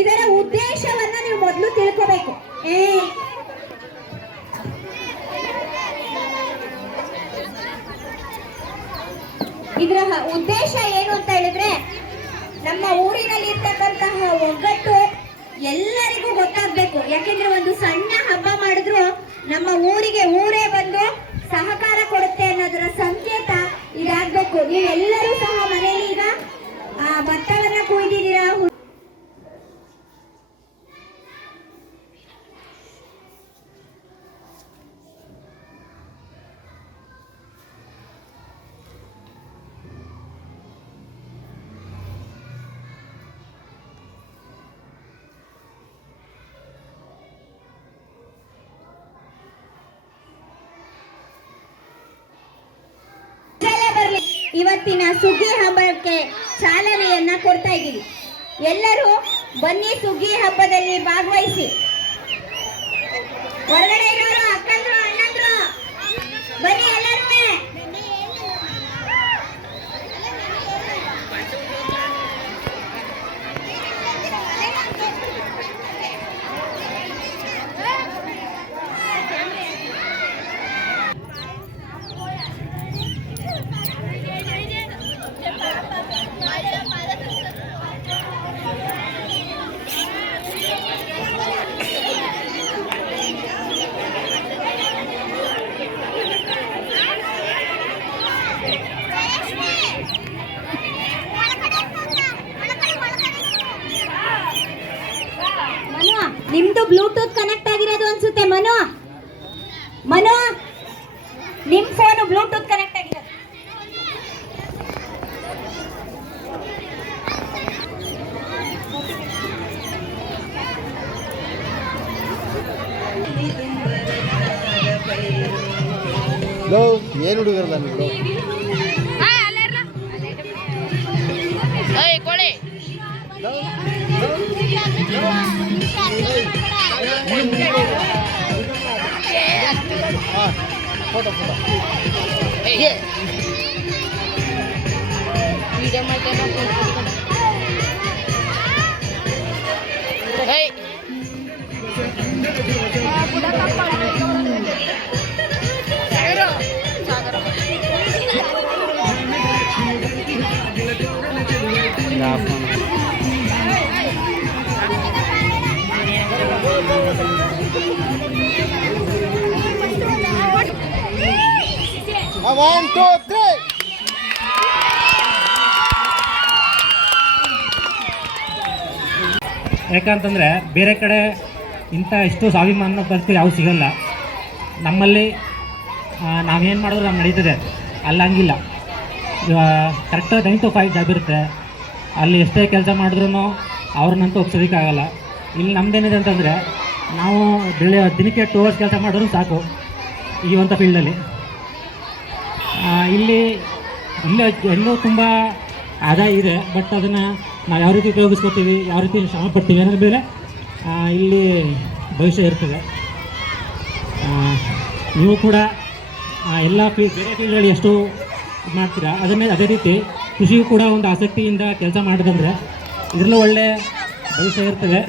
ಇದರ ಉದ್ದೇಶವನ್ನ ನೀವು ಮೊದಲು ತಿಳ್ಕೋಬೇಕು. ಇದರ ಉದ್ದೇಶ ಏನು ಅಂತ ಹೇಳಿದ್ರೆ, ನಮ್ಮ ಊರಿನಲ್ಲಿ ಇರ್ತಕ್ಕಂತಹ ಒಗ್ಗಟ್ಟು ಎಲ್ಲರಿಗೂ ಗೊತ್ತಾಗ್ಬೇಕು. ಯಾಕೆಂದ್ರೆ ಒಂದು ಸಣ್ಣ ಹಬ್ಬ ಮಾಡಿದ್ರು ನಮ್ಮ ಊರಿಗೆ ಊರೇ ಬಂದು ಸಹಕಾರ ಕೊಡುತ್ತೆ ಅನ್ನೋದರ ಸಂಕೇತ ಇದಾಗಬೇಕು. ನೀವೆಲ್ಲರೂ ಸಹ ಮನೆಯಲ್ಲಿ ಈಗ ಭತ್ತವನ್ನ ಕುಯ್ದಿದ್ದೀರಾ. ಇವತ್ತಿನ ಸುಗ್ಗಿ ಹಬ್ಬಕ್ಕೆ ಚಾಲನೆಯನ್ನ ಕೊಡ್ತಾ ಇದ್ದೀವಿ. ಎಲ್ಲರೂ ಬನ್ನಿ, ಸುಗ್ಗಿ ಹಬ್ಬದಲ್ಲಿ ಭಾಗವಹಿಸಿ. ಹೊರಗಡೆ ಇರೋರು ಅಕ್ಕಂದ್ರು ಅಣ್ಣಂದ್ರು ಬನ್ನಿ ಎಲ್ಲರೂ. ನಿಮ್ದು ಬ್ಲೂಟೂತ್ ಕನೆಕ್ಟ್ ಆಗಿರೋದು ಅನ್ಸುತ್ತೆ. ಮನು ನಿಮ್ ಫೋನ್ ಬ್ಲೂಟೂತ್ ಕನೆಕ್ಟ್ ಆಗಿರೋದು. ಏನು ಹುಡುಗರಲ್ಲ ನೀವು ಫೋಟೋ video ಮಾಡ್ತೇನೆ. One, two, three. ಯಾಕಂತಂದರೆ ಬೇರೆ ಕಡೆ ಇಷ್ಟು ಸ್ವಾಭಿಮಾನ ಬದುಕು ಯಾವ ಸಿಗಲ್ಲ. ನಮ್ಮಲ್ಲಿ ನಾವೇನು ಮಾಡಿದ್ರು ನಮ್ಗೆ ನಡೀತದೆ. ಅಲ್ಲಿ ಹಂಗಿಲ್ಲ. ಕರೆಕ್ಟ್ 9 to 5 ಜಾಬ್ ಇರುತ್ತೆ. ಅಲ್ಲಿ ಎಷ್ಟೇ ಕೆಲಸ ಮಾಡಿದ್ರೂ ಅವ್ರನ್ನಂತೂ ಒಪ್ಸೋದಕ್ಕಾಗಲ್ಲ. ಇಲ್ಲಿ ನಮ್ಮದೇನಿದೆ ಅಂತಂದರೆ, ನಾವು ದಿನಕ್ಕೆ 2 hours ಕೆಲಸ ಮಾಡಿದ್ರು ಸಾಕು ಈ ಒಂದು ಫೀಲ್ಡಲ್ಲಿ. ಇಲ್ಲಿ ಎಲ್ಲೂ ತುಂಬ ಆದಾಯ ಇದೆ. ಬಟ್ ಅದನ್ನು ನಾವು ಯಾವ ರೀತಿ ಉಪಯೋಗಿಸ್ಕೊತೀವಿ, ಯಾವ ರೀತಿ ಶ್ರಮ ಪಡ್ತೀವಿ ಅನ್ನೋದು ಬೇರೆ ಇಲ್ಲಿ ಭವಿಷ್ಯ ಇರ್ತದೆ. ನೀವು ಕೂಡ ಎಲ್ಲ ಬೇರೆ ಫೀಲ್ಡಲ್ಲಿ ಎಷ್ಟು ಮಾಡ್ತೀರಾ ಅದೇ ರೀತಿ ಕೃಷಿಯೂ ಕೂಡ ಒಂದು ಆಸಕ್ತಿಯಿಂದ ಕೆಲಸ ಮಾಡಿದಂದರೆ ಇದರಲ್ಲೂ ಒಳ್ಳೆ ಭವಿಷ್ಯ ಇರ್ತದೆ.